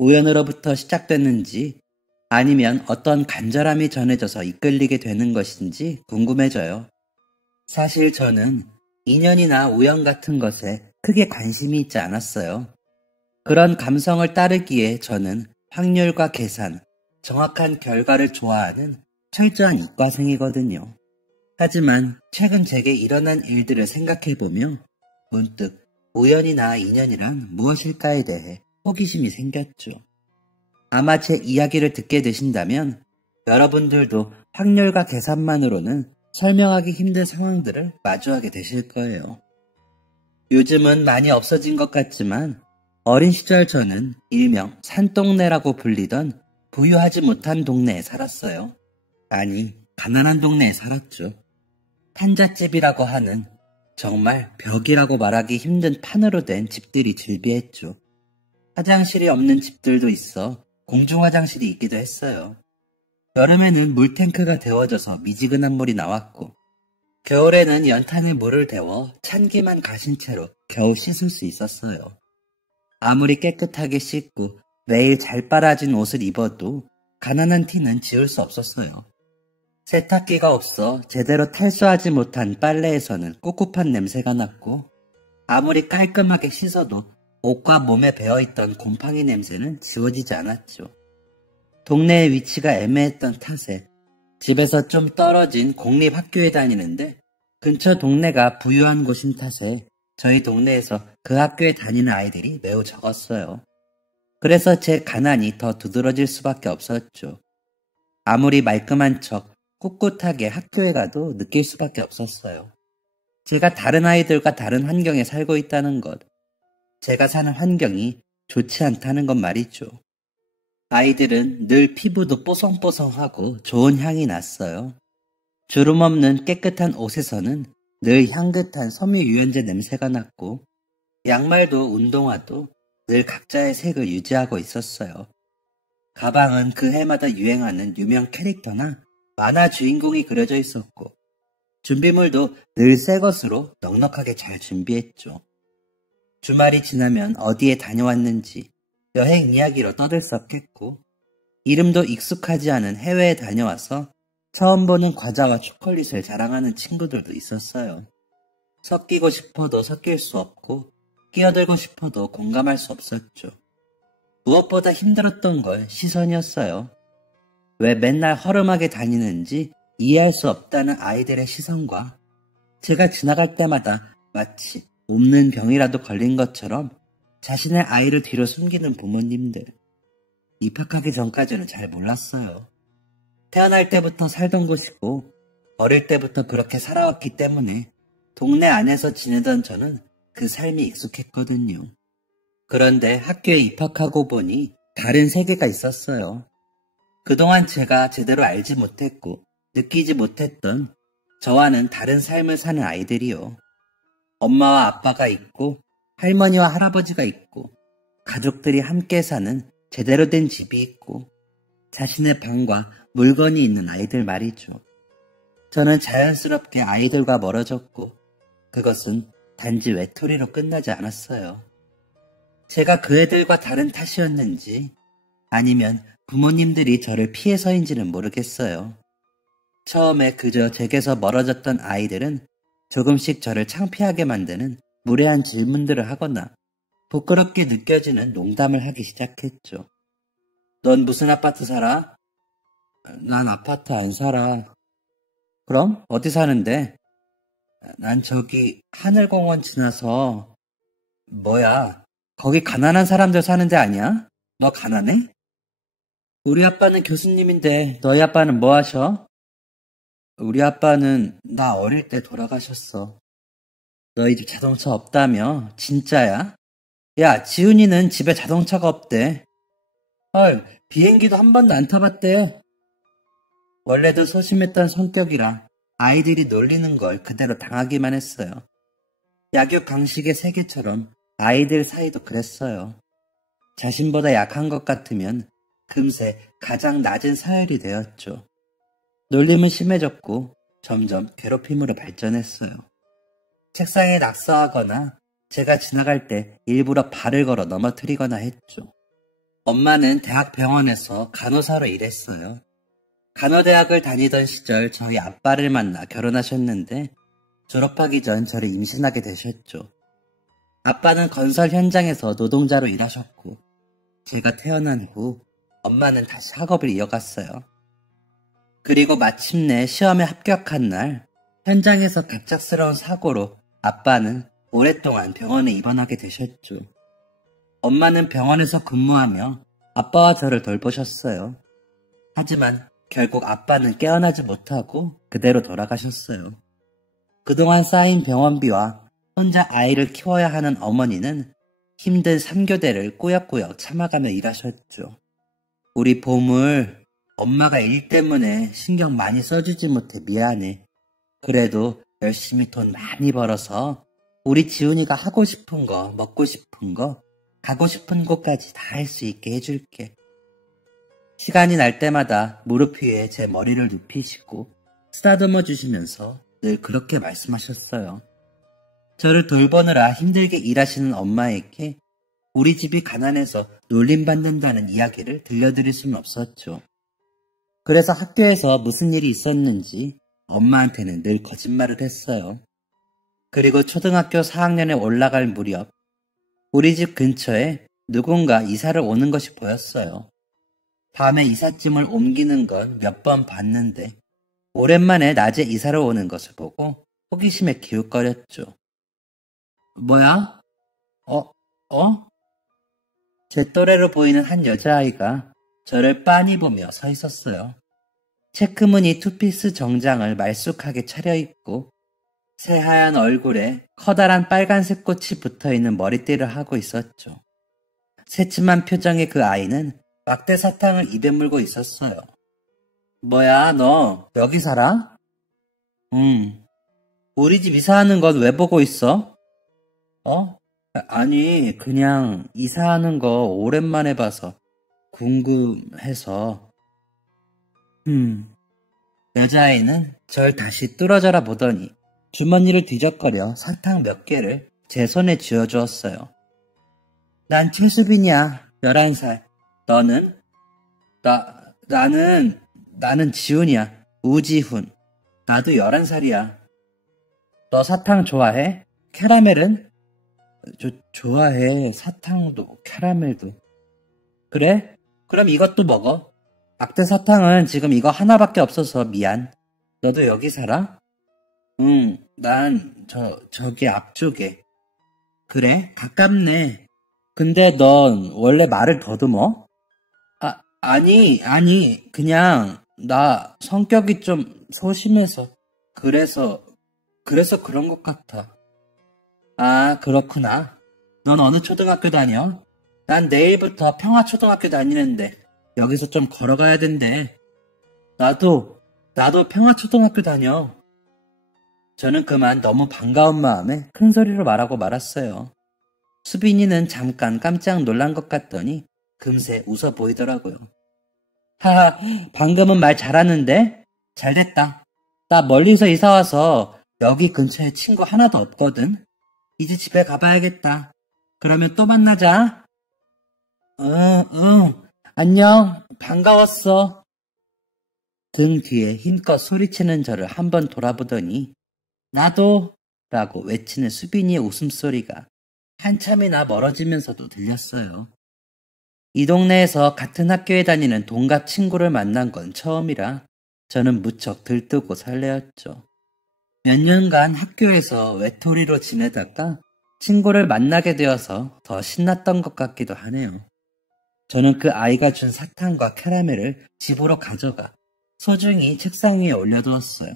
우연으로부터 시작됐는지 아니면 어떤 간절함이 전해져서 이끌리게 되는 것인지 궁금해져요. 사실 저는 인연이나 우연 같은 것에 크게 관심이 있지 않았어요. 그런 감성을 따르기에 저는 확률과 계산, 정확한 결과를 좋아하는 철저한 이과생이거든요. 하지만 최근 제게 일어난 일들을 생각해보며 문득 우연이나 인연이란 무엇일까에 대해 호기심이 생겼죠. 아마 제 이야기를 듣게 되신다면 여러분들도 확률과 계산만으로는 설명하기 힘든 상황들을 마주하게 되실 거예요. 요즘은 많이 없어진 것 같지만 어린 시절 저는 일명 산동네라고 불리던 부유하지 못한 동네에 살았어요. 아니, 가난한 동네에 살았죠. 탄잣집이라고 하는 정말 벽이라고 말하기 힘든 판으로 된 집들이 즐비했죠. 화장실이 없는 집들도 있어 공중화장실이 있기도 했어요. 여름에는 물탱크가 데워져서 미지근한 물이 나왔고 겨울에는 연탄에 물을 데워 찬기만 가신 채로 겨우 씻을 수 있었어요. 아무리 깨끗하게 씻고 매일 잘 빨아진 옷을 입어도 가난한 티는 지울 수 없었어요. 세탁기가 없어 제대로 탈수하지 못한 빨래에서는 꿉꿉한 냄새가 났고 아무리 깔끔하게 씻어도 옷과 몸에 배어있던 곰팡이 냄새는 지워지지 않았죠. 동네의 위치가 애매했던 탓에 집에서 좀 떨어진 공립학교에 다니는데 근처 동네가 부유한 곳인 탓에 저희 동네에서 그 학교에 다니는 아이들이 매우 적었어요. 그래서 제 가난이 더 두드러질 수밖에 없었죠. 아무리 말끔한 척 꿋꿋하게 학교에 가도 느낄 수밖에 없었어요. 제가 다른 아이들과 다른 환경에 살고 있다는 것, 제가 사는 환경이 좋지 않다는 것 말이죠. 아이들은 늘 피부도 뽀송뽀송하고 좋은 향이 났어요. 주름 없는 깨끗한 옷에서는 늘 향긋한 섬유유연제 냄새가 났고 양말도 운동화도 늘 각자의 색을 유지하고 있었어요. 가방은 그 해마다 유행하는 유명 캐릭터나 만화 주인공이 그려져 있었고 준비물도 늘 새 것으로 넉넉하게 잘 준비했죠. 주말이 지나면 어디에 다녀왔는지 여행 이야기로 떠들썩했고 이름도 익숙하지 않은 해외에 다녀와서 처음 보는 과자와 초콜릿을 자랑하는 친구들도 있었어요. 섞이고 싶어도 섞일 수 없고 끼어들고 싶어도 공감할 수 없었죠. 무엇보다 힘들었던 걸 시선이었어요. 왜 맨날 허름하게 다니는지 이해할 수 없다는 아이들의 시선과 제가 지나갈 때마다 마치 없는 병이라도 걸린 것처럼 자신의 아이를 뒤로 숨기는 부모님들. 입학하기 전까지는 잘 몰랐어요. 태어날 때부터 살던 곳이고 어릴 때부터 그렇게 살아왔기 때문에 동네 안에서 지내던 저는 그 삶이 익숙했거든요. 그런데 학교에 입학하고 보니 다른 세계가 있었어요. 그동안 제가 제대로 알지 못했고 느끼지 못했던 저와는 다른 삶을 사는 아이들이요. 엄마와 아빠가 있고 할머니와 할아버지가 있고 가족들이 함께 사는 제대로 된 집이 있고 자신의 방과 물건이 있는 아이들 말이죠. 저는 자연스럽게 아이들과 멀어졌고 그것은 단지 외톨이로 끝나지 않았어요. 제가 그 애들과 다른 탓이었는지 아니면 부모님들이 저를 피해서인지는 모르겠어요. 처음에 그저 제게서 멀어졌던 아이들은 조금씩 저를 창피하게 만드는 무례한 질문들을 하거나 부끄럽게 느껴지는 농담을 하기 시작했죠. 넌 무슨 아파트 살아? 난 아파트 안 살아. 그럼 어디 사는데? 난 저기 하늘공원 지나서. 뭐야, 거기 가난한 사람들 사는 데 아니야? 너 가난해? 우리 아빠는 교수님인데 너희 아빠는 뭐 하셔? 우리 아빠는 나 어릴 때 돌아가셨어. 너희 집 자동차 없다며? 진짜야? 야, 지훈이는 집에 자동차가 없대. 헐, 비행기도 한 번도 안 타봤대. 원래도 소심했던 성격이라 아이들이 놀리는 걸 그대로 당하기만 했어요. 약육 강식의 세계처럼 아이들 사이도 그랬어요. 자신보다 약한 것 같으면 금세 가장 낮은 사열이 되었죠. 놀림은 심해졌고 점점 괴롭힘으로 발전했어요. 책상에 낙서하거나 제가 지나갈 때 일부러 발을 걸어 넘어뜨리거나 했죠. 엄마는 대학병원에서 간호사로 일했어요. 간호대학을 다니던 시절 저희 아빠를 만나 결혼하셨는데 졸업하기 전 저를 임신하게 되셨죠. 아빠는 건설 현장에서 노동자로 일하셨고 제가 태어난 후 엄마는 다시 학업을 이어갔어요. 그리고 마침내 시험에 합격한 날 현장에서 갑작스러운 사고로 아빠는 오랫동안 병원에 입원하게 되셨죠. 엄마는 병원에서 근무하며 아빠와 저를 돌보셨어요. 하지만 결국 아빠는 깨어나지 못하고 그대로 돌아가셨어요. 그동안 쌓인 병원비와 혼자 아이를 키워야 하는 어머니는 힘든 3교대를 꾸역꾸역 참아가며 일하셨죠. 우리 보물, 엄마가 일 때문에 신경 많이 써주지 못해 미안해. 그래도 열심히 돈 많이 벌어서 우리 지훈이가 하고 싶은 거, 먹고 싶은 거, 가고 싶은 곳까지 다 할 수 있게 해줄게. 시간이 날 때마다 무릎 위에 제 머리를 눕히시고 쓰다듬어 주시면서 늘 그렇게 말씀하셨어요. 저를 돌보느라 힘들게 일하시는 엄마에게 우리 집이 가난해서 놀림받는다는 이야기를 들려드릴 수는 없었죠. 그래서 학교에서 무슨 일이 있었는지 엄마한테는 늘 거짓말을 했어요. 그리고 초등학교 4학년에 올라갈 무렵 우리 집 근처에 누군가 이사를 오는 것이 보였어요. 밤에 이삿짐을 옮기는 건 몇 번 봤는데 오랜만에 낮에 이사를 오는 것을 보고 호기심에 기웃거렸죠. 뭐야? 제 또래로 보이는 한 여자아이가 저를 빤히 보며 서 있었어요. 체크무늬 투피스 정장을 말쑥하게 차려입고 새하얀 얼굴에 커다란 빨간색 꽃이 붙어있는 머리띠를 하고 있었죠. 새침한 표정의 그 아이는 막대 사탕을 입에 물고 있었어요. 뭐야, 너 여기 살아? 우리 집 이사하는 건 왜 보고 있어? 아니, 그냥 이사하는 거 오랜만에 봐서 궁금해서. 여자아이는 절 다시 뚫어져라 보더니 주머니를 뒤적거려 사탕 몇 개를 제 손에 쥐어주었어요. 난 최수빈이야, 11살. 너는? 나는 지훈이야, 우지훈. 나도 11살이야. 너 사탕 좋아해? 캐러멜은? 좋아해. 사탕도 캐러멜도. 그래? 그럼 이것도 먹어. 막대 사탕은 지금 이거 하나밖에 없어서 미안. 너도 여기 살아? 난 저기 앞쪽에. 그래? 가깝네. 근데 넌 원래 말을 더듬어? 아니, 그냥 나 성격이 좀 소심해서. 그래서 그런 것 같아. 아, 그렇구나. 넌 어느 초등학교 다녀? 난 내일부터 평화초등학교 다니는데 여기서 좀 걸어가야 된대. 나도 평화초등학교 다녀. 저는 그만 너무 반가운 마음에 큰 소리로 말하고 말았어요. 수빈이는 잠깐 깜짝 놀란 것 같더니 금세 웃어 보이더라고요. 하하, 방금은 말 잘하는데? 잘됐다. 나 멀리서 이사와서 여기 근처에 친구 하나도 없거든. 이제 집에 가봐야겠다. 그러면 또 만나자. 응. 안녕. 반가웠어. 등 뒤에 힘껏 소리치는 저를 한번 돌아보더니 나도 라고 외치는 수빈이의 웃음소리가 한참이나 멀어지면서도 들렸어요. 이 동네에서 같은 학교에 다니는 동갑 친구를 만난 건 처음이라 저는 무척 들뜨고 설레었죠. 몇 년간 학교에서 외톨이로 지내다가 친구를 만나게 되어서 더 신났던 것 같기도 하네요. 저는 그 아이가 준 사탕과 캐러멜을 집으로 가져가 소중히 책상 위에 올려두었어요.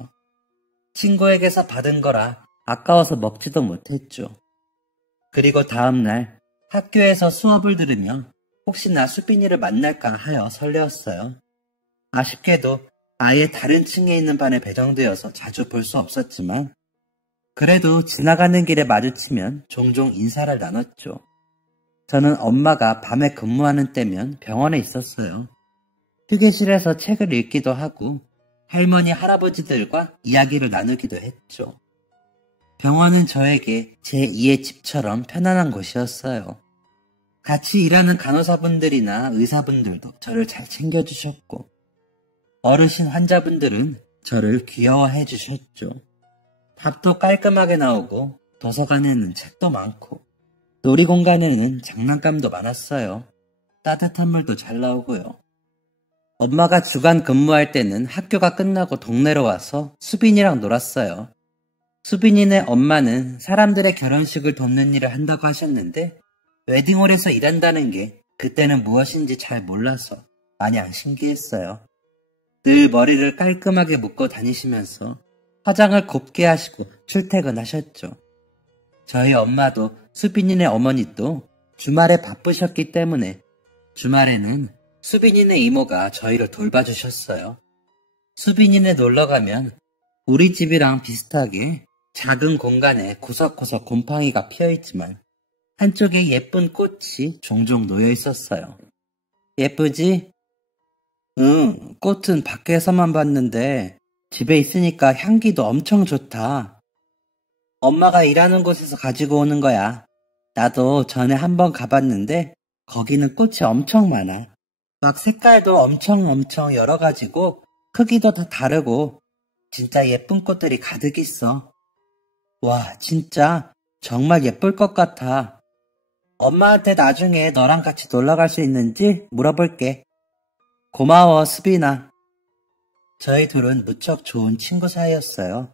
친구에게서 받은 거라 아까워서 먹지도 못했죠. 그리고 다음날 학교에서 수업을 들으며 혹시나 수빈이를 만날까 하여 설레었어요. 아쉽게도 아예 다른 층에 있는 반에 배정되어서 자주 볼 수 없었지만 그래도 지나가는 길에 마주치면 종종 인사를 나눴죠. 저는 엄마가 밤에 근무하는 때면 병원에 있었어요. 휴게실에서 책을 읽기도 하고 할머니, 할아버지들과 이야기를 나누기도 했죠. 병원은 저에게 제2의 집처럼 편안한 곳이었어요. 같이 일하는 간호사분들이나 의사분들도 저를 잘 챙겨주셨고, 어르신 환자분들은 저를 귀여워해 주셨죠. 밥도 깔끔하게 나오고, 도서관에는 책도 많고, 놀이공간에는 장난감도 많았어요. 따뜻한 물도 잘 나오고요. 엄마가 주간 근무할 때는 학교가 끝나고 동네로 와서 수빈이랑 놀았어요. 수빈이네 엄마는 사람들의 결혼식을 돕는 일을 한다고 하셨는데 웨딩홀에서 일한다는 게 그때는 무엇인지 잘 몰라서 마냥 신기했어요. 늘 머리를 깔끔하게 묶고 다니시면서 화장을 곱게 하시고 출퇴근하셨죠. 저희 엄마도 수빈이네 어머니도 주말에 바쁘셨기 때문에 주말에는 수빈이네 이모가 저희를 돌봐주셨어요. 수빈이네 놀러가면 우리 집이랑 비슷하게 작은 공간에 구석구석 곰팡이가 피어있지만 한쪽에 예쁜 꽃이 종종 놓여 있었어요. 예쁘지? 응, 꽃은 밖에서만 봤는데 집에 있으니까 향기도 엄청 좋다. 엄마가 일하는 곳에서 가지고 오는 거야. 나도 전에 한번 가봤는데 거기는 꽃이 엄청 많아. 막 색깔도 엄청 여러 가지고 크기도 다 다르고 진짜 예쁜 꽃들이 가득 있어. 와, 진짜 정말 예쁠 것 같아. 엄마한테 나중에 너랑 같이 놀러 갈 수 있는지 물어볼게. 고마워, 수빈아. 저희 둘은 무척 좋은 친구 사이였어요.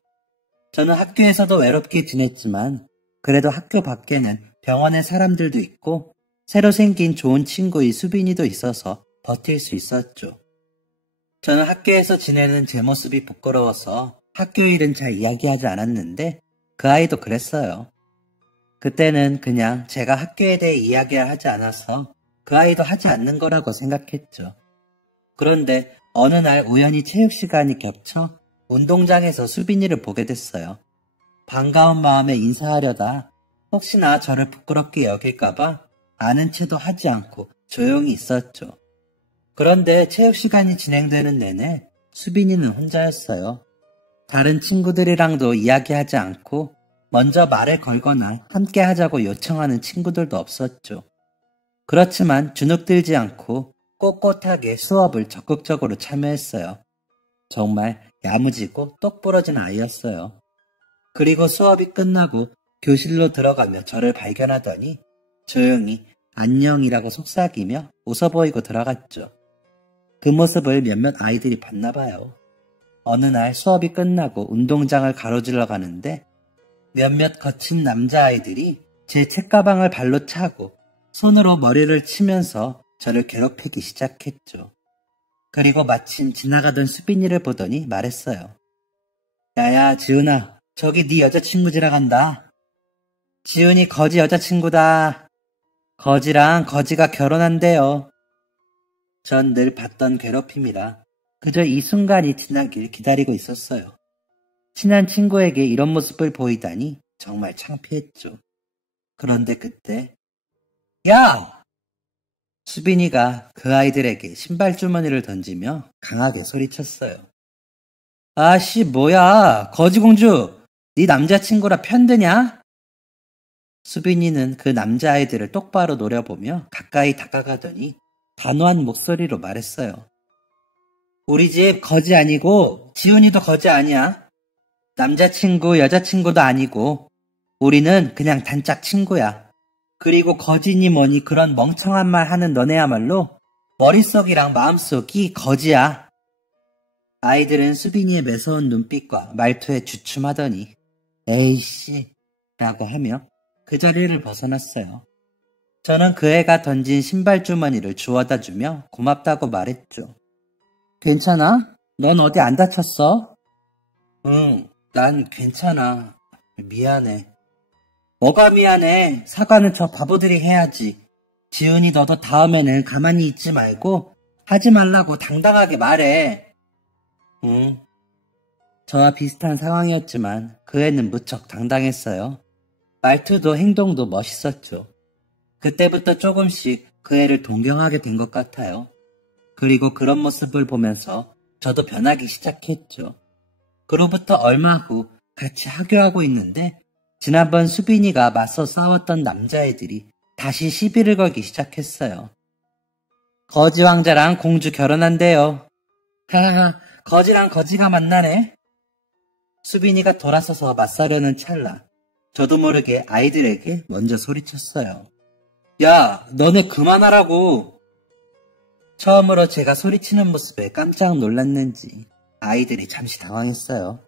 저는 학교에서도 외롭게 지냈지만 그래도 학교 밖에는 병원에 사람들도 있고 새로 생긴 좋은 친구인 수빈이도 있어서 버틸 수 있었죠. 저는 학교에서 지내는 제 모습이 부끄러워서 학교 일은 잘 이야기하지 않았는데 그 아이도 그랬어요. 그때는 그냥 제가 학교에 대해 이야기를 하지 않아서 그 아이도 하지 않는 거라고 생각했죠. 그런데 어느 날 우연히 체육 시간이 겹쳐 운동장에서 수빈이를 보게 됐어요. 반가운 마음에 인사하려다 혹시나 저를 부끄럽게 여길까봐 아는 체도 하지 않고 조용히 있었죠. 그런데 체육 시간이 진행되는 내내 수빈이는 혼자였어요. 다른 친구들이랑도 이야기하지 않고 먼저 말을 걸거나 함께 하자고 요청하는 친구들도 없었죠. 그렇지만 주눅들지 않고 꼿꼿하게 수업을 적극적으로 참여했어요. 정말 야무지고 똑부러진 아이였어요. 그리고 수업이 끝나고 교실로 들어가며 저를 발견하더니 조용히 안녕이라고 속삭이며 웃어 보이고 들어갔죠. 그 모습을 몇몇 아이들이 봤나 봐요. 어느 날 수업이 끝나고 운동장을 가로질러 가는데 몇몇 거친 남자아이들이 제 책가방을 발로 차고 손으로 머리를 치면서 저를 괴롭히기 시작했죠. 그리고 마침 지나가던 수빈이를 보더니 말했어요. 야야, 지은아, 저기 네 여자친구 지나간다. 지은이 거지 여자친구다. 거지랑 거지가 결혼한대요. 전 늘 받던 괴롭힘이라 그저 이 순간이 지나길 기다리고 있었어요. 친한 친구에게 이런 모습을 보이다니 정말 창피했죠. 그런데 그때 야! 수빈이가 그 아이들에게 신발 주머니를 던지며 강하게 소리쳤어요. 아씨, 뭐야, 거지공주, 네 남자친구라 편드냐? 수빈이는 그 남자아이들을 똑바로 노려보며 가까이 다가가더니 단호한 목소리로 말했어요. 우리 집 거지 아니고 지훈이도 거지 아니야. 남자친구, 여자친구도 아니고 우리는 그냥 단짝 친구야. 그리고 거지니 뭐니 그런 멍청한 말 하는 너네야말로 머릿속이랑 마음속이 거지야. 아이들은 수빈이의 매서운 눈빛과 말투에 주춤하더니 에이씨 라고 하며 그 자리를 벗어났어요. 저는 그 애가 던진 신발 주머니를 주워다 주며 고맙다고 말했죠. 괜찮아? 넌 어디 안 다쳤어? 응, 난 괜찮아. 미안해. 뭐가 미안해. 사과는 저 바보들이 해야지. 지은이 너도 다음에는 가만히 있지 말고 하지 말라고 당당하게 말해. 응. 저와 비슷한 상황이었지만 그 애는 무척 당당했어요. 말투도 행동도 멋있었죠. 그때부터 조금씩 그 애를 동경하게 된 것 같아요. 그리고 그런 모습을 보면서 저도 변하기 시작했죠. 그로부터 얼마 후 같이 하교하고 있는데 지난번 수빈이가 맞서 싸웠던 남자애들이 다시 시비를 걸기 시작했어요. 거지 왕자랑 공주 결혼한대요. 하하, 거지랑 거지가 만나네. 수빈이가 돌아서서 맞서려는 찰나 저도 모르게 아이들에게 먼저 소리쳤어요. 야, 너네 그만하라고. 처음으로 제가 소리치는 모습에 깜짝 놀랐는지 아이들이 잠시 당황했어요.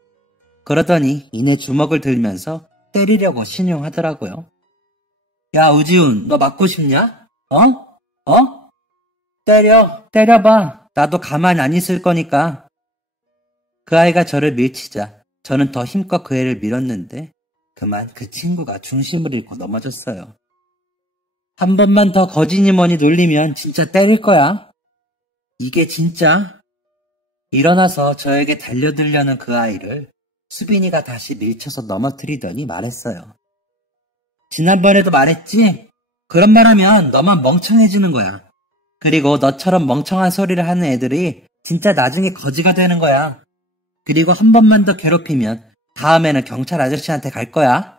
그러더니 이내 주먹을 들면서 때리려고 신용하더라고요. 야, 우지훈, 너 맞고 싶냐? 때려봐. 나도 가만히 안 있을 거니까. 그 아이가 저를 밀치자 저는 더 힘껏 그 애를 밀었는데 그만 그 친구가 중심을 잃고 넘어졌어요. 한 번만 더 거지니 뭐니 놀리면 진짜 때릴 거야. 이게 진짜? 일어나서 저에게 달려들려는 그 아이를 수빈이가 다시 밀쳐서 넘어뜨리더니 말했어요. 지난번에도 말했지? 그런 말 하면 너만 멍청해지는 거야. 그리고 너처럼 멍청한 소리를 하는 애들이 진짜 나중에 거지가 되는 거야. 그리고 한 번만 더 괴롭히면 다음에는 경찰 아저씨한테 갈 거야.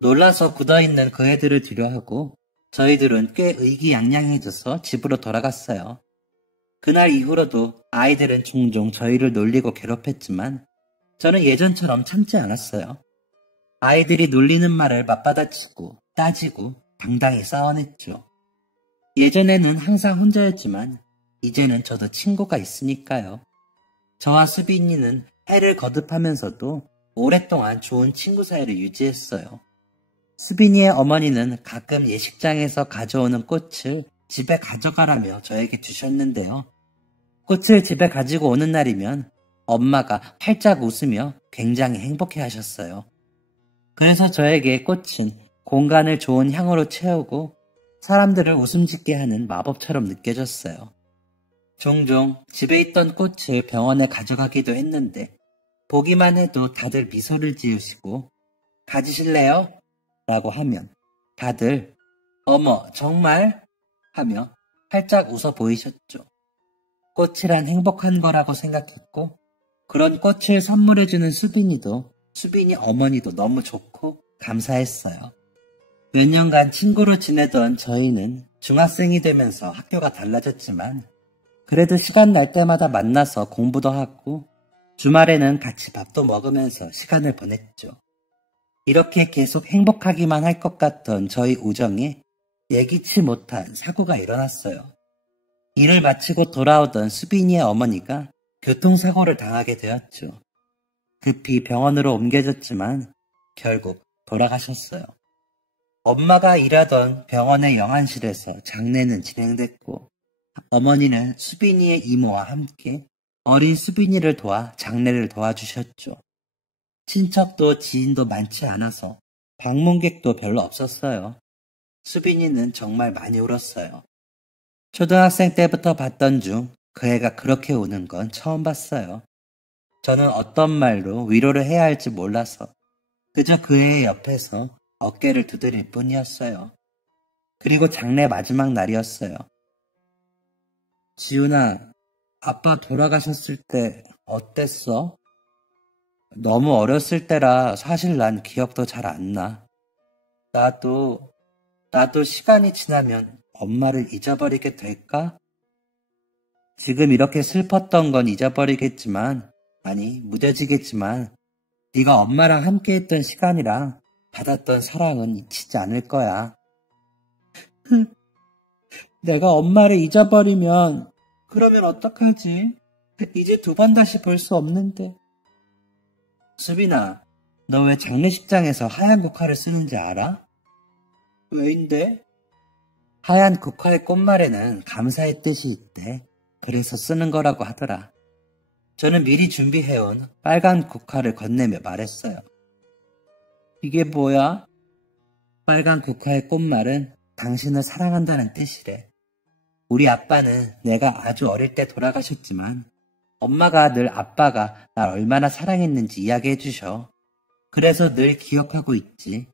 놀라서 굳어있는 그 애들을 뒤로하고 저희들은 꽤 의기양양해져서 집으로 돌아갔어요. 그날 이후로도 아이들은 종종 저희를 놀리고 괴롭혔지만 저는 예전처럼 참지 않았어요. 아이들이 놀리는 말을 맞받아치고 따지고 당당히 싸워냈죠. 예전에는 항상 혼자였지만 이제는 저도 친구가 있으니까요. 저와 수빈이는 해를 거듭하면서도 오랫동안 좋은 친구 사이를 유지했어요. 수빈이의 어머니는 가끔 예식장에서 가져오는 꽃을 집에 가져가라며 저에게 주셨는데요. 꽃을 집에 가지고 오는 날이면 엄마가 활짝 웃으며 굉장히 행복해 하셨어요. 그래서 저에게 꽃은 공간을 좋은 향으로 채우고 사람들을 웃음 짓게 하는 마법처럼 느껴졌어요. 종종 집에 있던 꽃을 병원에 가져가기도 했는데 보기만 해도 다들 미소를 지으시고 가지실래요? 라고 하면 다들 어머 정말? 하며 활짝 웃어 보이셨죠. 꽃이란 행복한 거라고 생각했고 그런 꽃을 선물해주는 수빈이 어머니도 너무 좋고 감사했어요. 몇 년간 친구로 지내던 저희는 중학생이 되면서 학교가 달라졌지만 그래도 시간 날 때마다 만나서 공부도 하고 주말에는 같이 밥도 먹으면서 시간을 보냈죠. 이렇게 계속 행복하기만 할 것 같던 저희 우정에 예기치 못한 사고가 일어났어요. 일을 마치고 돌아오던 수빈이의 어머니가 교통사고를 당하게 되었죠. 급히 병원으로 옮겨졌지만 결국 돌아가셨어요. 엄마가 일하던 병원의 영안실에서 장례는 진행됐고 어머니는 수빈이의 이모와 함께 어린 수빈이를 도와 장례를 도와주셨죠. 친척도 지인도 많지 않아서 방문객도 별로 없었어요. 수빈이는 정말 많이 울었어요. 초등학생 때부터 봤던 중 그 애가 그렇게 우는 건 처음 봤어요. 저는 어떤 말로 위로를 해야 할지 몰라서 그저 그 애의 옆에서 어깨를 두드릴 뿐이었어요. 그리고 장례 마지막 날이었어요. 지훈아, 아빠 돌아가셨을 때 어땠어? 너무 어렸을 때라 사실 난 기억도 잘 안 나. 나도 시간이 지나면 엄마를 잊어버리게 될까? 지금 이렇게 슬펐던 건 잊어버리겠지만, 아니 무뎌지겠지만 네가 엄마랑 함께했던 시간이랑 받았던 사랑은 잊히지 않을 거야. 내가 엄마를 잊어버리면 그러면 어떡하지? 이제 두 번 다시 볼 수 없는데. 수빈아, 너 왜 장례식장에서 하얀 국화를 쓰는지 알아? 왜인데? 하얀 국화의 꽃말에는 감사의 뜻이 있대. 그래서 쓰는 거라고 하더라. 저는 미리 준비해온 빨간 국화를 건네며 말했어요. 이게 뭐야? 빨간 국화의 꽃말은 당신을 사랑한다는 뜻이래. 우리 아빠는 내가 아주 어릴 때 돌아가셨지만 엄마가 늘 아빠가 날 얼마나 사랑했는지 이야기해 주셔. 그래서 늘 기억하고 있지.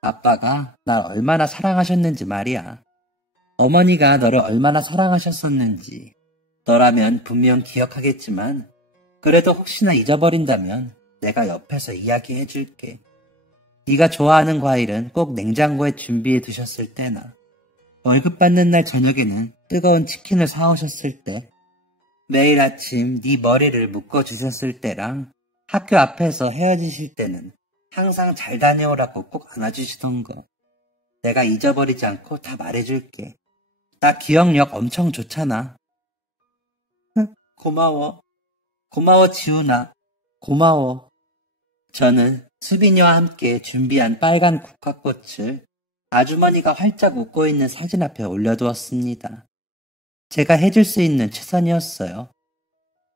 아빠가 날 얼마나 사랑하셨는지 말이야. 어머니가 너를 얼마나 사랑하셨었는지 너라면 분명 기억하겠지만 그래도 혹시나 잊어버린다면 내가 옆에서 이야기해 줄게. 네가 좋아하는 과일은 꼭 냉장고에 준비해 두셨을 때나 월급 받는 날 저녁에는 뜨거운 치킨을 사오셨을 때 매일 아침 네 머리를 묶어주셨을 때랑 학교 앞에서 헤어지실 때는 항상 잘 다녀오라고 꼭 안아주시던 거. 내가 잊어버리지 않고 다 말해줄게. 나 기억력 엄청 좋잖아. 고마워. 고마워, 지훈아. 고마워. 저는 수빈이와 함께 준비한 빨간 국화꽃을 아주머니가 활짝 웃고 있는 사진 앞에 올려두었습니다. 제가 해줄 수 있는 최선이었어요.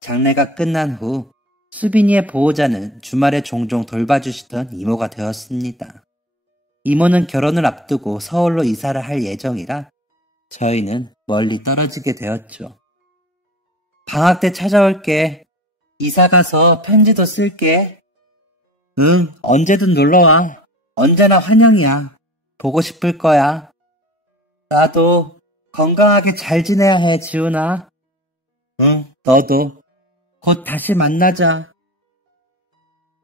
장례가 끝난 후 수빈이의 보호자는 주말에 종종 돌봐주시던 이모가 되었습니다. 이모는 결혼을 앞두고 서울로 이사를 할 예정이라 저희는 멀리 떨어지게 되었죠. 방학 때 찾아올게. 이사 가서 편지도 쓸게. 응, 언제든 놀러와. 언제나 환영이야. 보고 싶을 거야. 나도 건강하게 잘 지내야 해, 지훈아. 응, 너도. 곧 다시 만나자.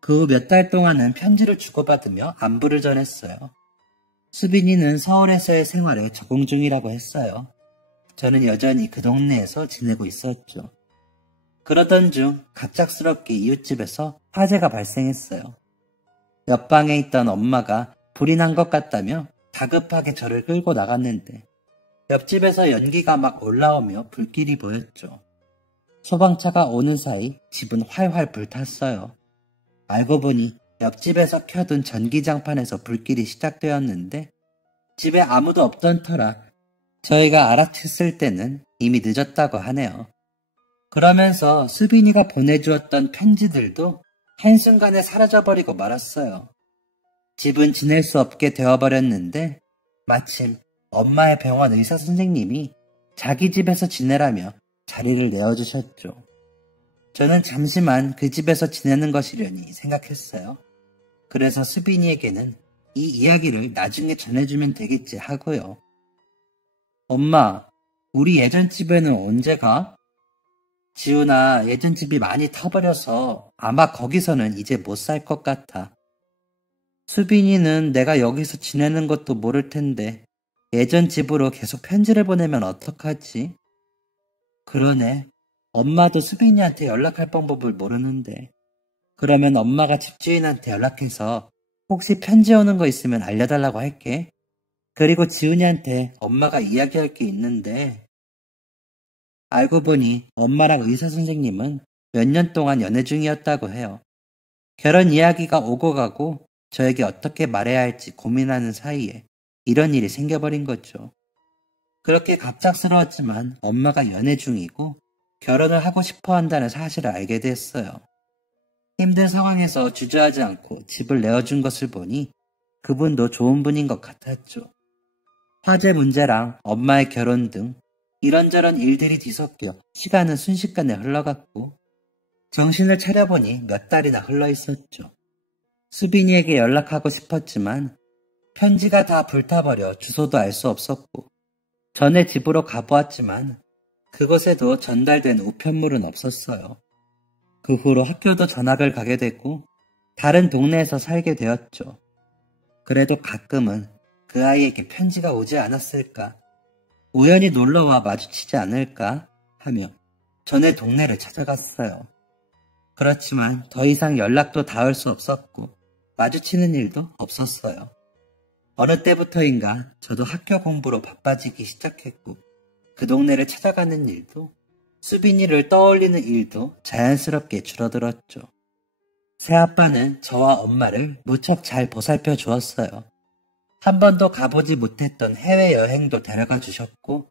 그 후 몇 달 동안은 편지를 주고받으며 안부를 전했어요. 수빈이는 서울에서의 생활에 적응 중이라고 했어요. 저는 여전히 그 동네에서 지내고 있었죠. 그러던 중 갑작스럽게 이웃집에서 화재가 발생했어요. 옆방에 있던 엄마가 불이 난 것 같다며 다급하게 저를 끌고 나갔는데 옆집에서 연기가 막 올라오며 불길이 보였죠. 소방차가 오는 사이 집은 활활 불탔어요. 알고 보니 옆집에서 켜둔 전기장판에서 불길이 시작되었는데 집에 아무도 없던 터라 저희가 알아챘을 때는 이미 늦었다고 하네요. 그러면서 수빈이가 보내주었던 편지들도 한순간에 사라져버리고 말았어요. 집은 지낼 수 없게 되어버렸는데 마침 엄마의 병원 의사 선생님이 자기 집에서 지내라며 자리를 내어주셨죠. 저는 잠시만 그 집에서 지내는 것이려니 생각했어요. 그래서 수빈이에게는 이 이야기를 나중에 전해주면 되겠지 하고요. 엄마, 우리 예전 집에는 언제 가? 지훈아, 예전 집이 많이 타버려서 아마 거기서는 이제 못 살 것 같아. 수빈이는 내가 여기서 지내는 것도 모를 텐데 예전 집으로 계속 편지를 보내면 어떡하지? 그러네. 엄마도 수빈이한테 연락할 방법을 모르는데. 그러면 엄마가 집주인한테 연락해서 혹시 편지 오는 거 있으면 알려달라고 할게. 그리고 지훈이한테 엄마가 이야기할 게 있는데. 알고 보니 엄마랑 의사 선생님은 몇 년 동안 연애 중이었다고 해요. 결혼 이야기가 오고 가고 저에게 어떻게 말해야 할지 고민하는 사이에 이런 일이 생겨버린 거죠. 그렇게 갑작스러웠지만 엄마가 연애 중이고 결혼을 하고 싶어 한다는 사실을 알게 됐어요. 힘든 상황에서 주저하지 않고 집을 내어준 것을 보니 그분도 좋은 분인 것 같았죠. 화재 문제랑 엄마의 결혼 등 이런저런 일들이 뒤섞여 시간은 순식간에 흘러갔고 정신을 차려보니 몇 달이나 흘러 있었죠. 수빈이에게 연락하고 싶었지만 편지가 다 불타버려 주소도 알 수 없었고 전에 집으로 가보았지만 그곳에도 전달된 우편물은 없었어요. 그 후로 학교도 전학을 가게 되고 다른 동네에서 살게 되었죠. 그래도 가끔은 그 아이에게 편지가 오지 않았을까, 우연히 놀러와 마주치지 않을까 하며 전에 동네를 찾아갔어요. 그렇지만 더 이상 연락도 닿을 수 없었고 마주치는 일도 없었어요. 어느 때부터인가 저도 학교 공부로 바빠지기 시작했고 그 동네를 찾아가는 일도 수빈이를 떠올리는 일도 자연스럽게 줄어들었죠. 새아빠는 저와 엄마를 무척 잘 보살펴 주었어요. 한 번도 가보지 못했던 해외여행도 데려가 주셨고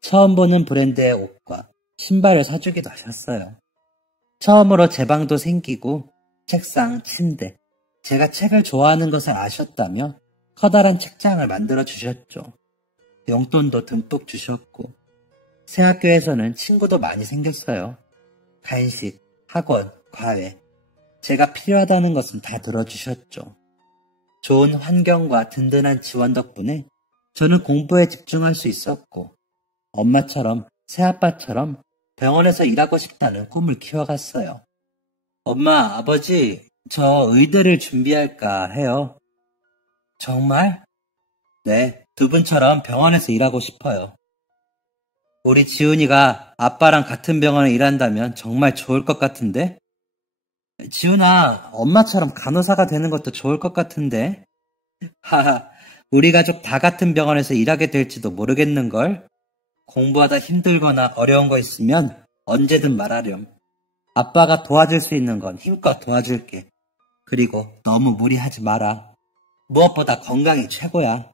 처음 보는 브랜드의 옷과 신발을 사주기도 하셨어요. 처음으로 제 방도 생기고 책상, 침대, 제가 책을 좋아하는 것을 아셨다며 커다란 책장을 만들어 주셨죠. 용돈도 듬뿍 주셨고 새 학교에서는 친구도 많이 생겼어요. 간식, 학원, 과외, 제가 필요하다는 것은 다 들어주셨죠. 좋은 환경과 든든한 지원 덕분에 저는 공부에 집중할 수 있었고 엄마처럼 새아빠처럼 병원에서 일하고 싶다는 꿈을 키워갔어요. 엄마, 아버지, 저 의대를 준비할까 해요. 정말? 네, 두 분처럼 병원에서 일하고 싶어요. 우리 지훈이가 아빠랑 같은 병원에 일한다면 정말 좋을 것 같은데? 지훈아, 엄마처럼 간호사가 되는 것도 좋을 것 같은데? 하하, 우리 가족 다 같은 병원에서 일하게 될지도 모르겠는걸? 공부하다 힘들거나 어려운 거 있으면 언제든 말하렴. 아빠가 도와줄 수 있는 건 힘껏 도와줄게. 그리고 너무 무리하지 마라. 무엇보다 건강이 최고야.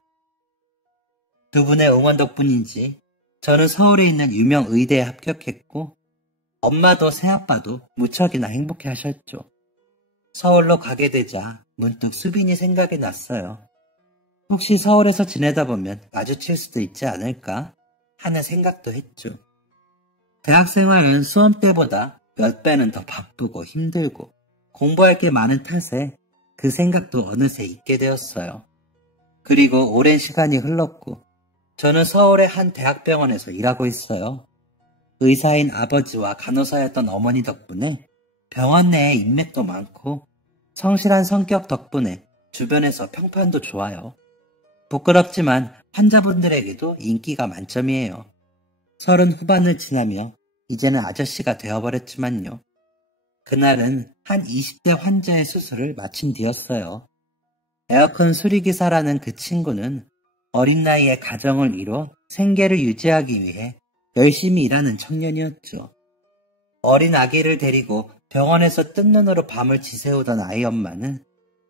두 분의 응원 덕분인지 저는 서울에 있는 유명 의대에 합격했고 엄마도 새아빠도 무척이나 행복해 하셨죠. 서울로 가게 되자 문득 수빈이 생각이 났어요. 혹시 서울에서 지내다 보면 마주칠 수도 있지 않을까 하는 생각도 했죠. 대학 생활은 수험 때보다 몇 배는 더 바쁘고 힘들고 공부할 게 많은 탓에 그 생각도 어느새 잊게 되었어요. 그리고 오랜 시간이 흘렀고 저는 서울의 한 대학병원에서 일하고 있어요. 의사인 아버지와 간호사였던 어머니 덕분에 병원 내에 인맥도 많고 성실한 성격 덕분에 주변에서 평판도 좋아요. 부끄럽지만 환자분들에게도 인기가 만점이에요. 30 후반을 지나며 이제는 아저씨가 되어버렸지만요. 그날은 한 20대 환자의 수술을 마친 뒤였어요. 에어컨 수리기사라는 그 친구는 어린 나이에 가정을 이뤄 생계를 유지하기 위해 열심히 일하는 청년이었죠. 어린 아기를 데리고 병원에서 뜬 눈으로 밤을 지새우던 아이 엄마는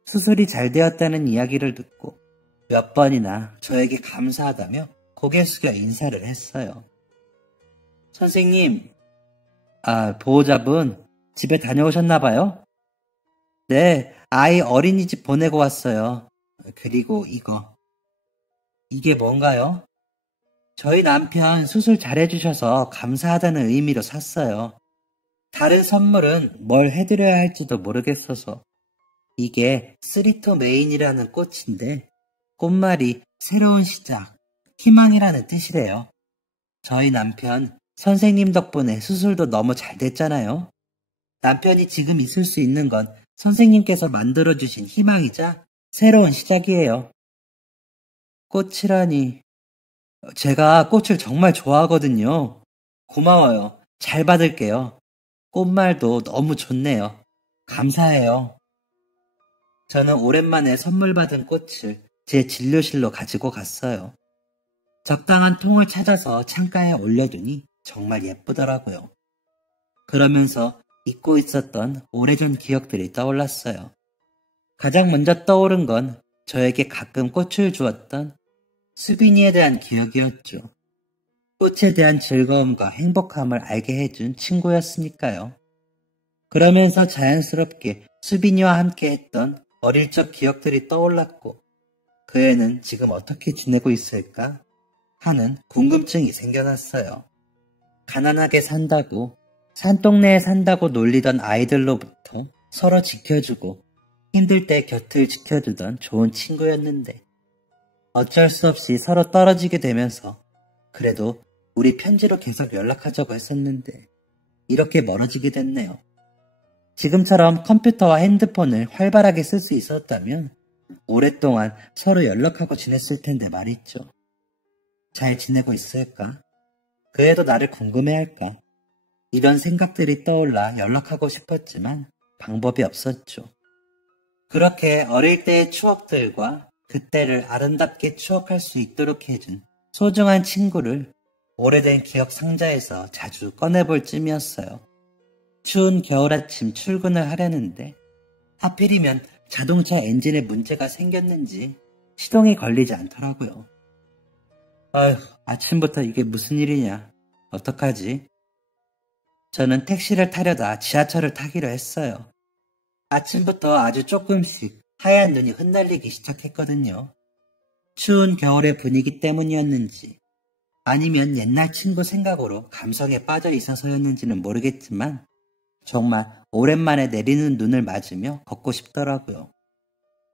수술이 잘 되었다는 이야기를 듣고 몇 번이나 저에게 감사하다며 고개 숙여 인사를 했어요. 선생님, 보호자분 집에 다녀오셨나봐요? 네, 아이 어린이집 보내고 왔어요. 그리고 이게 뭔가요? 저희 남편 수술 잘해주셔서 감사하다는 의미로 샀어요. 다른 선물은 뭘 해드려야 할지도 모르겠어서. 이게 스리토 메인이라는 꽃인데 꽃말이 새로운 시작, 희망이라는 뜻이래요. 저희 남편 선생님 덕분에 수술도 너무 잘 됐잖아요. 남편이 지금 있을 수 있는 건 선생님께서 만들어주신 희망이자 새로운 시작이에요. 꽃이라니. 제가 꽃을 정말 좋아하거든요. 고마워요. 잘 받을게요. 꽃말도 너무 좋네요. 감사해요. 저는 오랜만에 선물 받은 꽃을 제 진료실로 가지고 갔어요. 적당한 통을 찾아서 창가에 올려두니 정말 예쁘더라고요. 그러면서 잊고 있었던 오래전 기억들이 떠올랐어요. 가장 먼저 떠오른 건 저에게 가끔 꽃을 주었던 수빈이에 대한 기억이었죠. 꽃에 대한 즐거움과 행복함을 알게 해준 친구였으니까요. 그러면서 자연스럽게 수빈이와 함께 했던 어릴 적 기억들이 떠올랐고 그 애는 지금 어떻게 지내고 있을까 하는 궁금증이 생겨났어요. 가난하게 산다고 산동네에 산다고 놀리던 아이들로부터 서로 지켜주고 힘들 때 곁을 지켜주던 좋은 친구였는데 어쩔 수 없이 서로 떨어지게 되면서 그래도 우리 편지로 계속 연락하자고 했었는데 이렇게 멀어지게 됐네요. 지금처럼 컴퓨터와 핸드폰을 활발하게 쓸 수 있었다면 오랫동안 서로 연락하고 지냈을 텐데 말이죠. 잘 지내고 있을까? 그 애도 나를 궁금해할까? 이런 생각들이 떠올라 연락하고 싶었지만 방법이 없었죠. 그렇게 어릴 때의 추억들과 그때를 아름답게 추억할 수 있도록 해준 소중한 친구를 오래된 기억 상자에서 자주 꺼내볼 쯤이었어요. 추운 겨울 아침 출근을 하려는데 하필이면 자동차 엔진에 문제가 생겼는지 시동이 걸리지 않더라고요. 아휴, 아침부터 이게 무슨 일이냐. 어떡하지? 저는 택시를 타려다 지하철을 타기로 했어요. 아침부터 아주 조금씩 하얀 눈이 흩날리기 시작했거든요. 추운 겨울의 분위기 때문이었는지 아니면 옛날 친구 생각으로 감성에 빠져 있어서였는지는 모르겠지만 정말 오랜만에 내리는 눈을 맞으며 걷고 싶더라고요.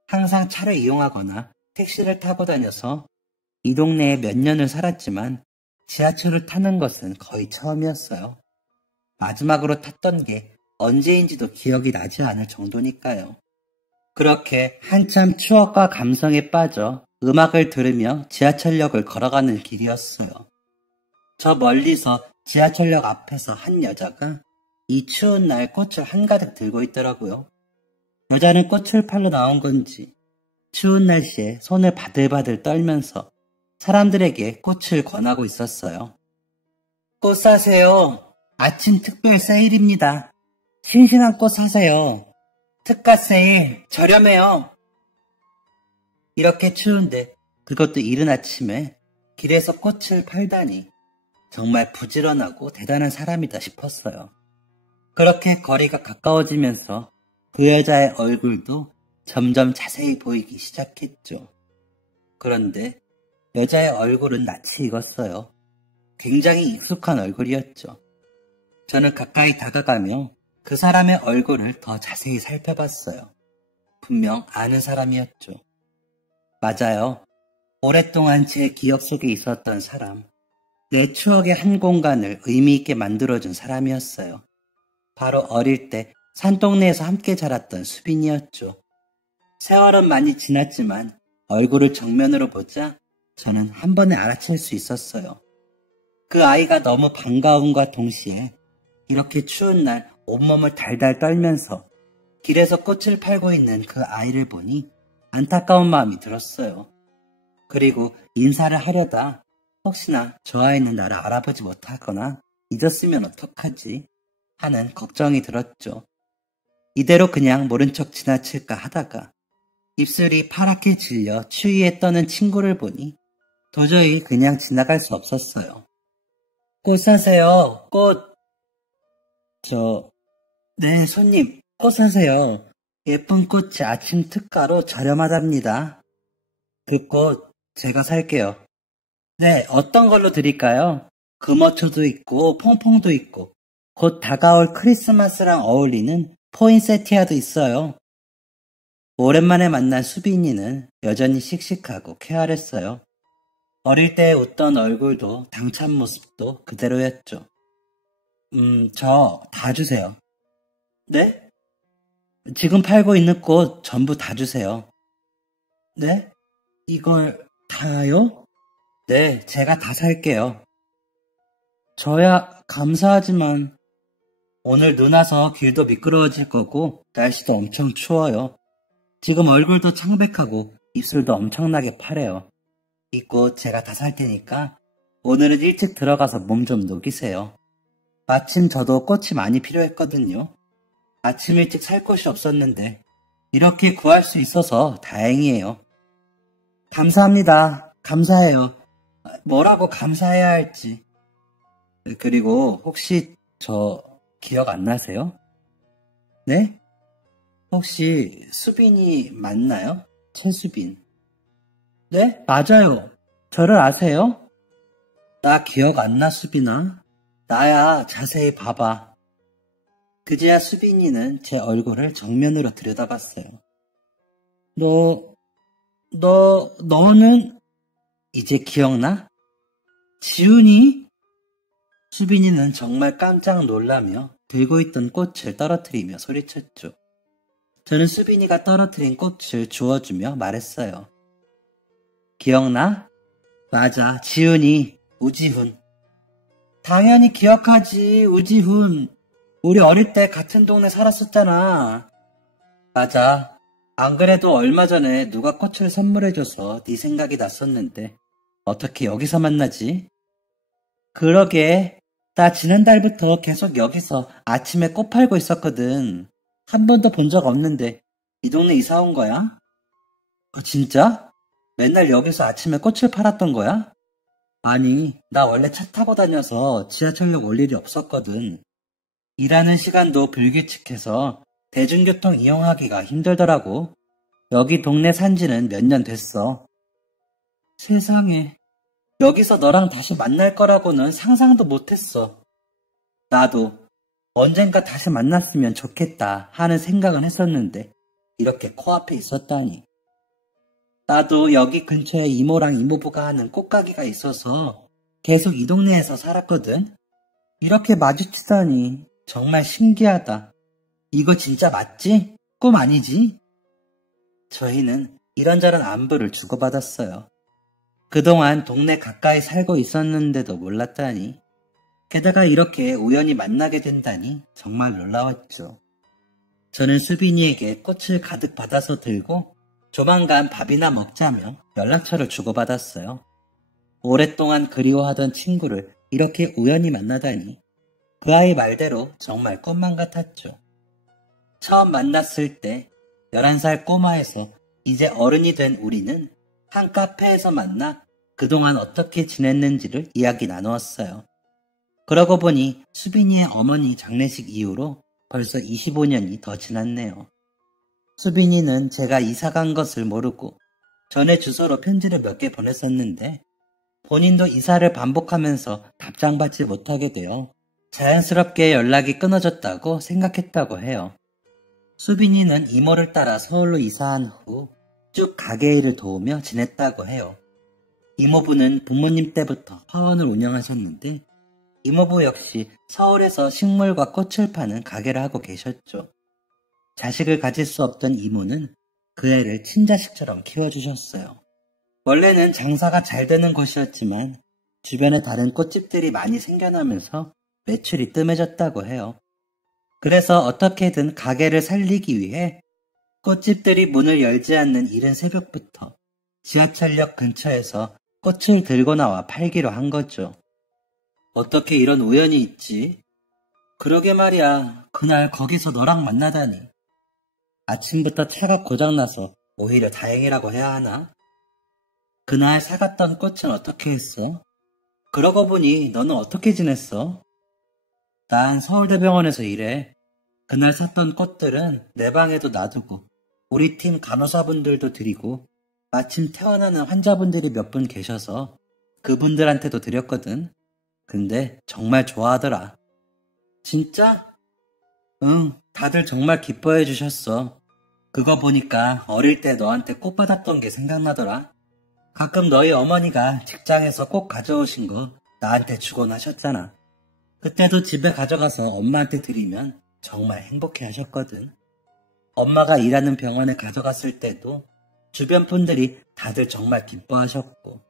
항상 차를 이용하거나 택시를 타고 다녀서 이 동네에 몇 년을 살았지만 지하철을 타는 것은 거의 처음이었어요. 마지막으로 탔던 게 언제인지도 기억이 나지 않을 정도니까요. 그렇게 한참 추억과 감성에 빠져 음악을 들으며 지하철역을 걸어가는 길이었어요. 저 멀리서 지하철역 앞에서 한 여자가 이 추운 날 꽃을 한가득 들고 있더라고요. 여자는 꽃을 팔러 나온 건지 추운 날씨에 손을 바들바들 떨면서 사람들에게 꽃을 권하고 있었어요. 꽃 사세요. 아침 특별 세일입니다. 싱싱한 꽃 사세요. 특가 세일, 저렴해요. 이렇게 추운데 그것도 이른 아침에 길에서 꽃을 팔다니 정말 부지런하고 대단한 사람이다 싶었어요. 그렇게 거리가 가까워지면서 그 여자의 얼굴도 점점 자세히 보이기 시작했죠. 그런데 여자의 얼굴은 낯이 익었어요. 굉장히 익숙한 얼굴이었죠. 저는 가까이 다가가며 그 사람의 얼굴을 더 자세히 살펴봤어요. 분명 아는 사람이었죠. 맞아요. 오랫동안 제 기억 속에 있었던 사람. 내 추억의 한 공간을 의미 있게 만들어준 사람이었어요. 바로 어릴 때 산동네에서 함께 자랐던 수빈이었죠. 세월은 많이 지났지만 얼굴을 정면으로 보자 저는 한 번에 알아챌 수 있었어요. 그 아이가 너무 반가움과 동시에 이렇게 추운 날 온몸을 달달 떨면서 길에서 꽃을 팔고 있는 그 아이를 보니 안타까운 마음이 들었어요. 그리고 인사를 하려다 혹시나 저 아이는 나를 알아보지 못하거나 잊었으면 어떡하지 하는 걱정이 들었죠. 이대로 그냥 모른 척 지나칠까 하다가 입술이 파랗게 질려 추위에 떠는 친구를 보니 도저히 그냥 지나갈 수 없었어요. 꽃 사세요. 꽃. 네, 손님, 꽃 사세요. 예쁜 꽃이 아침 특가로 저렴하답니다. 그 꽃 제가 살게요. 네, 어떤 걸로 드릴까요? 금어초도 있고 퐁퐁도 있고 곧 다가올 크리스마스랑 어울리는 포인세티아도 있어요. 오랜만에 만난 수빈이는 여전히 씩씩하고 쾌활했어요. 어릴 때 웃던 얼굴도 당찬 모습도 그대로였죠. 저 다 주세요. 네? 지금 팔고 있는 꽃 전부 다 주세요. 네? 이걸 다요? 네, 제가 다 살게요. 저야 감사하지만 오늘 눈 와서 길도 미끄러워질 거고 날씨도 엄청 추워요. 지금 얼굴도 창백하고 입술도 엄청나게 파래요. 이 꽃 제가 다 살 테니까 오늘은 일찍 들어가서 몸 좀 녹이세요. 마침 저도 꽃이 많이 필요했거든요. 아침 일찍 살 곳이 없었는데 이렇게 구할 수 있어서 다행이에요. 감사합니다. 감사해요. 뭐라고 감사해야 할지. 그리고 혹시 저 기억 안 나세요? 네? 혹시 수빈이 맞나요? 최수빈. 네? 맞아요. 저를 아세요? 나 기억 안 나, 수빈아. 나야, 자세히 봐봐. 그제야 수빈이는 제 얼굴을 정면으로 들여다봤어요. 너는 이제 기억나? 지훈이? 수빈이는 정말 깜짝 놀라며 들고 있던 꽃을 떨어뜨리며 소리쳤죠. 저는 수빈이가 떨어뜨린 꽃을 주워주며 말했어요. 기억나? 맞아, 지훈이, 우지훈. 당연히 기억하지, 우지훈. 우리 어릴 때 같은 동네 살았었잖아. 맞아. 안 그래도 얼마 전에 누가 꽃을 선물해줘서 네 생각이 났었는데 어떻게 여기서 만나지? 그러게. 나 지난달부터 계속 여기서 아침에 꽃 팔고 있었거든. 한 번도 본 적 없는데 이 동네 이사 온 거야? 진짜? 맨날 여기서 아침에 꽃을 팔았던 거야? 아니, 나 원래 차 타고 다녀서 지하철역 올 일이 없었거든. 일하는 시간도 불규칙해서 대중교통 이용하기가 힘들더라고. 여기 동네 산지는 몇 년 됐어. 세상에, 여기서 너랑 다시 만날 거라고는 상상도 못했어. 나도 언젠가 다시 만났으면 좋겠다 하는 생각은 했었는데 이렇게 코앞에 있었다니. 나도 여기 근처에 이모랑 이모부가 하는 꽃가게가 있어서 계속 이 동네에서 살았거든. 이렇게 마주치다니 정말 신기하다. 이거 진짜 맞지? 꿈 아니지? 저희는 이런저런 안부를 주고받았어요. 그동안 동네 가까이 살고 있었는데도 몰랐다니. 게다가 이렇게 우연히 만나게 된다니 정말 놀라웠죠. 저는 수빈이에게 꽃을 가득 받아서 들고 조만간 밥이나 먹자며 연락처를 주고받았어요. 오랫동안 그리워하던 친구를 이렇게 우연히 만나다니 그 아이 말대로 정말 꿈만 같았죠. 처음 만났을 때 11살 꼬마에서 이제 어른이 된 우리는 한 카페에서 만나 그동안 어떻게 지냈는지를 이야기 나누었어요. 그러고 보니 수빈이의 어머니 장례식 이후로 벌써 25년이 더 지났네요. 수빈이는 제가 이사 간 것을 모르고 전에 주소로 편지를 몇 개 보냈었는데 본인도 이사를 반복하면서 답장받지 못하게 되어 자연스럽게 연락이 끊어졌다고 생각했다고 해요. 수빈이는 이모를 따라 서울로 이사한 후 쭉 가게 일을 도우며 지냈다고 해요. 이모부는 부모님 때부터 화원을 운영하셨는데 이모부 역시 서울에서 식물과 꽃을 파는 가게를 하고 계셨죠. 자식을 가질 수 없던 이모는 그 애를 친자식처럼 키워주셨어요. 원래는 장사가 잘 되는 곳이었지만 주변에 다른 꽃집들이 많이 생겨나면서 매출이 뜸해졌다고 해요. 그래서 어떻게든 가게를 살리기 위해 꽃집들이 문을 열지 않는 이른 새벽부터 지하철역 근처에서 꽃을 들고 나와 팔기로 한 거죠. 어떻게 이런 우연이 있지? 그러게 말이야. 그날 거기서 너랑 만나다니. 아침부터 차가 고장나서 오히려 다행이라고 해야 하나? 그날 사갔던 꽃은 어떻게 했어? 그러고 보니 너는 어떻게 지냈어? 난 서울대병원에서 일해. 그날 샀던 꽃들은 내 방에도 놔두고 우리 팀 간호사분들도 드리고 마침 퇴원하는 환자분들이 몇 분 계셔서 그분들한테도 드렸거든. 근데 정말 좋아하더라. 진짜? 응, 다들 정말 기뻐해 주셨어. 그거 보니까 어릴 때 너한테 꽃 받았던 게 생각나더라. 가끔 너희 어머니가 직장에서 꽃 가져오신 거 나한테 주곤 하셨잖아. 그때도 집에 가져가서 엄마한테 드리면 정말 행복해 하셨거든. 엄마가 일하는 병원에 가져갔을 때도 주변 분들이 다들 정말 기뻐하셨고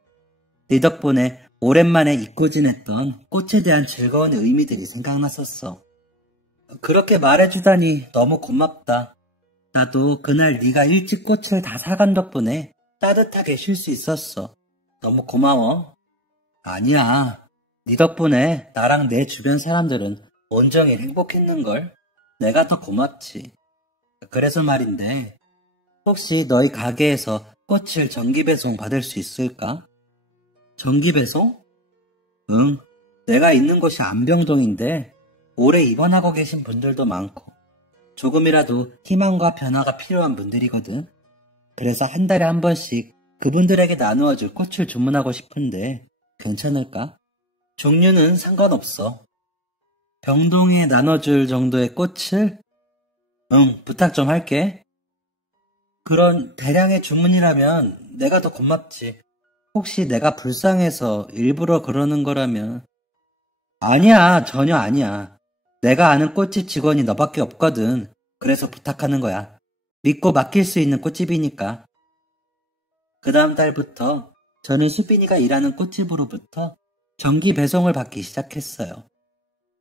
네 덕분에 오랜만에 잊고 지냈던 꽃에 대한 즐거운 의미들이 생각났었어. 그렇게 말해주다니 너무 고맙다. 나도 그날 네가 일찍 꽃을 다 사간 덕분에 따뜻하게 쉴 수 있었어. 너무 고마워. 아니야. 네 덕분에 나랑 내 주변 사람들은 온종일 행복했는걸. 내가 더 고맙지. 그래서 말인데 혹시 너희 가게에서 꽃을 정기배송 받을 수 있을까? 정기배송? 응. 내가 있는 곳이 안병동인데 오래 입원하고 계신 분들도 많고 조금이라도 희망과 변화가 필요한 분들이거든. 그래서 한 달에 한 번씩 그분들에게 나누어줄 꽃을 주문하고 싶은데 괜찮을까? 종류는 상관없어. 병동에 나눠줄 정도의 꽃을? 응, 부탁 좀 할게. 그런 대량의 주문이라면 내가 더 고맙지. 혹시 내가 불쌍해서 일부러 그러는 거라면. 아니야, 전혀 아니야. 내가 아는 꽃집 직원이 너밖에 없거든. 그래서 부탁하는 거야. 믿고 맡길 수 있는 꽃집이니까. 그 다음 달부터 저는 수빈이가 일하는 꽃집으로부터 정기 배송을 받기 시작했어요.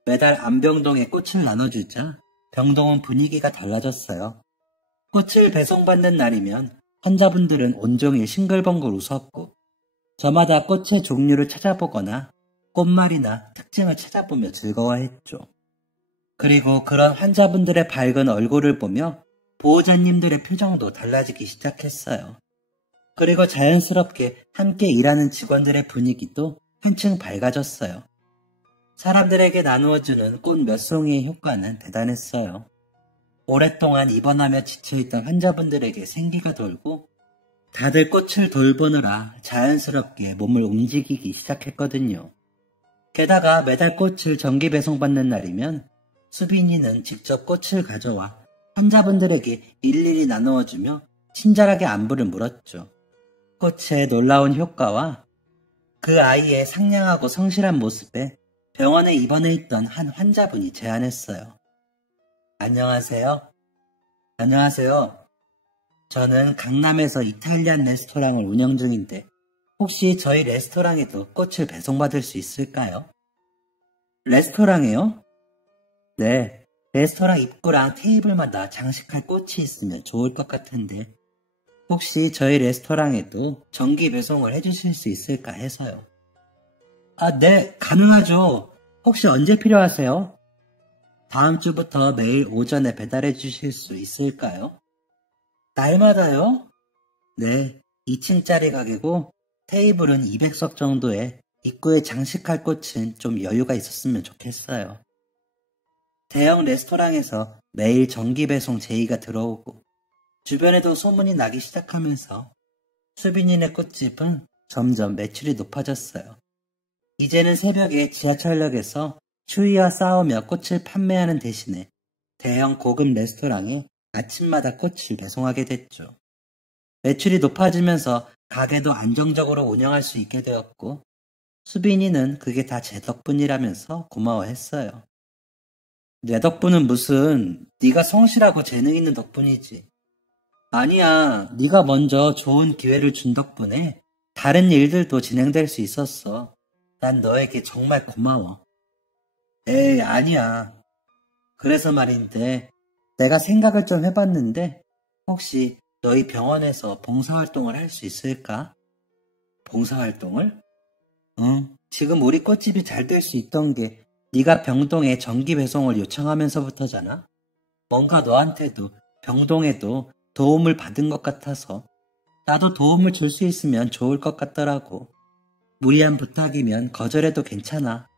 매달 안병동에 꽃을 나눠주자 병동은 분위기가 달라졌어요. 꽃을 배송받는 날이면 환자분들은 온종일 싱글벙글 웃었고 저마다 꽃의 종류를 찾아보거나 꽃말이나 특징을 찾아보며 즐거워했죠. 그리고 그런 환자분들의 밝은 얼굴을 보며 보호자님들의 표정도 달라지기 시작했어요. 그리고 자연스럽게 함께 일하는 직원들의 분위기도 한층 밝아졌어요. 사람들에게 나누어주는 꽃 몇 송이의 효과는 대단했어요. 오랫동안 입원하며 지쳐있던 환자분들에게 생기가 돌고 다들 꽃을 돌보느라 자연스럽게 몸을 움직이기 시작했거든요. 게다가 매달 꽃을 정기 배송받는 날이면 수빈이는 직접 꽃을 가져와 환자분들에게 일일이 나누어주며 친절하게 안부를 물었죠. 꽃의 놀라운 효과와 그 아이의 상냥하고 성실한 모습에 병원에 입원해 있던 한 환자분이 제안했어요. 안녕하세요. 안녕하세요. 저는 강남에서 이탈리안 레스토랑을 운영 중인데 혹시 저희 레스토랑에도 꽃을 배송받을 수 있을까요? 레스토랑에요? 네, 레스토랑 입구랑 테이블마다 장식할 꽃이 있으면 좋을 것 같은데 혹시 저희 레스토랑에도 정기 배송을 해주실 수 있을까 해서요. 아, 네, 가능하죠. 혹시 언제 필요하세요? 다음 주부터 매일 오전에 배달해 주실 수 있을까요? 날마다요? 네, 2층짜리 가게고 테이블은 200석 정도에 입구에 장식할 꽃은 좀 여유가 있었으면 좋겠어요. 대형 레스토랑에서 매일 정기 배송 제의가 들어오고 주변에도 소문이 나기 시작하면서 수빈이네 꽃집은 점점 매출이 높아졌어요. 이제는 새벽에 지하철역에서 추위와 싸우며 꽃을 판매하는 대신에 대형 고급 레스토랑에 아침마다 꽃을 배송하게 됐죠. 매출이 높아지면서 가게도 안정적으로 운영할 수 있게 되었고 수빈이는 그게 다 제 덕분이라면서 고마워했어요. 내 덕분은 무슨, 네가 성실하고 재능 있는 덕분이지. 아니야, 네가 먼저 좋은 기회를 준 덕분에 다른 일들도 진행될 수 있었어. 난 너에게 정말 고마워. 에이, 아니야. 그래서 말인데 내가 생각을 좀 해봤는데 혹시 너희 병원에서 봉사활동을 할 수 있을까? 봉사활동을? 응, 지금 우리 꽃집이 잘 될 수 있던 게 네가 병동에 정기 배송을 요청하면서부터잖아. 뭔가 너한테도 병동에도 도움을 받은 것 같아서 나도 도움을 줄 수 있으면 좋을 것 같더라고. 무리한 부탁이면 거절해도 괜찮아.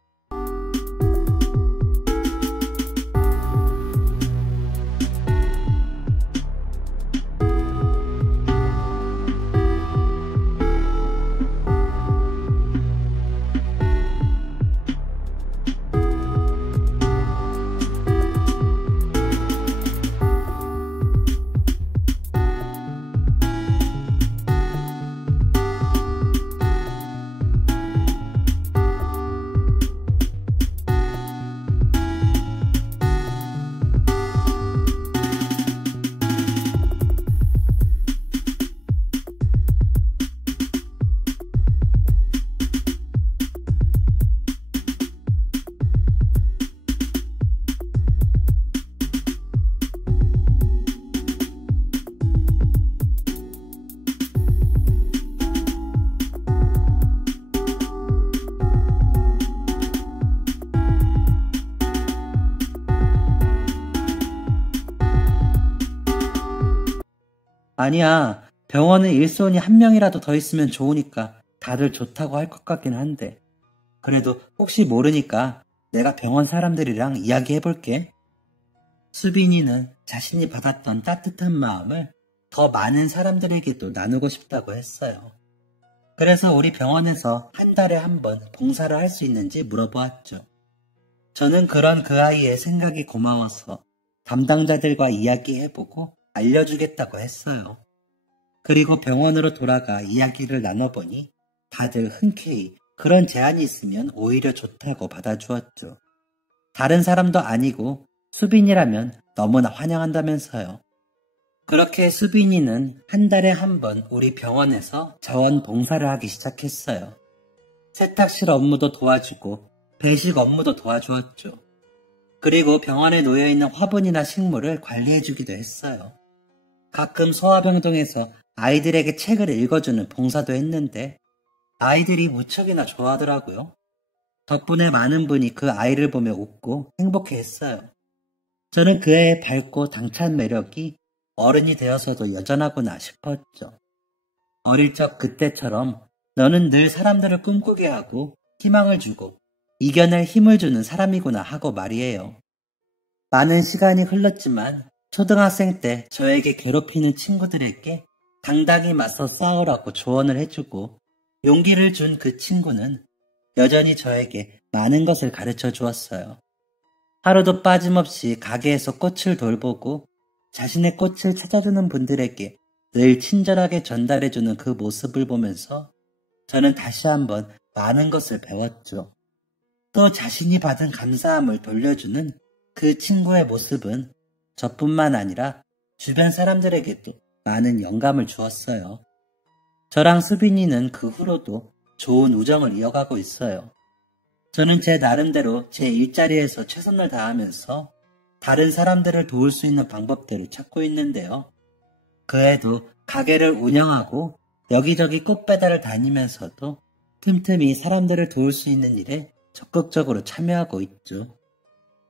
아니야, 병원은 일손이 한 명이라도 더 있으면 좋으니까 다들 좋다고 할 것 같긴 한데. 그래도 혹시 모르니까 내가 병원 사람들이랑 이야기해볼게. 수빈이는 자신이 받았던 따뜻한 마음을 더 많은 사람들에게도 나누고 싶다고 했어요. 그래서 우리 병원에서 한 달에 한 번 봉사를 할 수 있는지 물어보았죠. 저는 그런 그 아이의 생각이 고마워서 담당자들과 이야기해보고 알려주겠다고 했어요. 그리고 병원으로 돌아가 이야기를 나눠보니 다들 흔쾌히 그런 제안이 있으면 오히려 좋다고 받아주었죠. 다른 사람도 아니고 수빈이라면 너무나 환영한다면서요. 그렇게 수빈이는 한 달에 한 번 우리 병원에서 자원봉사를 하기 시작했어요. 세탁실 업무도 도와주고 배식 업무도 도와주었죠. 그리고 병원에 놓여있는 화분이나 식물을 관리해주기도 했어요. 가끔 소아병동에서 아이들에게 책을 읽어주는 봉사도 했는데 아이들이 무척이나 좋아하더라고요. 덕분에 많은 분이 그 아이를 보며 웃고 행복해했어요. 저는 그 애의 밝고 당찬 매력이 어른이 되어서도 여전하구나 싶었죠. 어릴 적 그때처럼 너는 늘 사람들을 꿈꾸게 하고 희망을 주고 이겨낼 힘을 주는 사람이구나 하고 말이에요. 많은 시간이 흘렀지만 초등학생 때 저에게 괴롭히는 친구들에게 당당히 맞서 싸우라고 조언을 해주고 용기를 준 그 친구는 여전히 저에게 많은 것을 가르쳐 주었어요. 하루도 빠짐없이 가게에서 꽃을 돌보고 자신의 꽃을 찾아주는 분들에게 늘 친절하게 전달해주는 그 모습을 보면서 저는 다시 한번 많은 것을 배웠죠. 또 자신이 받은 감사함을 돌려주는 그 친구의 모습은 저뿐만 아니라 주변 사람들에게도 많은 영감을 주었어요. 저랑 수빈이는 그 후로도 좋은 우정을 이어가고 있어요. 저는 제 나름대로 제 일자리에서 최선을 다하면서 다른 사람들을 도울 수 있는 방법들을 찾고 있는데요. 그 애도 가게를 운영하고 여기저기 꽃 배달을 다니면서도 틈틈이 사람들을 도울 수 있는 일에 적극적으로 참여하고 있죠.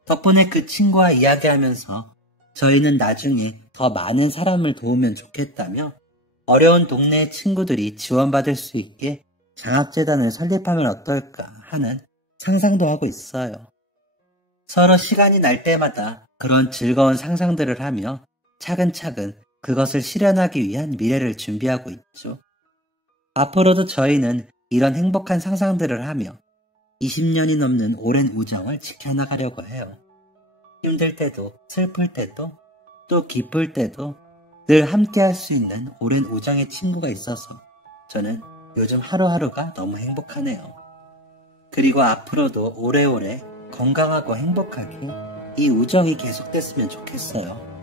덕분에 그 친구와 이야기하면서 저희는 나중에 더 많은 사람을 도우면 좋겠다며 어려운 동네 친구들이 지원받을 수 있게 장학재단을 설립하면 어떨까 하는 상상도 하고 있어요. 서로 시간이 날 때마다 그런 즐거운 상상들을 하며 차근차근 그것을 실현하기 위한 미래를 준비하고 있죠. 앞으로도 저희는 이런 행복한 상상들을 하며 20년이 넘는 오랜 우정을 지켜나가려고 해요. 힘들 때도 슬플 때도 또 기쁠 때도 늘 함께 할 수 있는 오랜 우정의 친구가 있어서 저는 요즘 하루하루가 너무 행복하네요. 그리고 앞으로도 오래오래 건강하고 행복하게 이 우정이 계속됐으면 좋겠어요.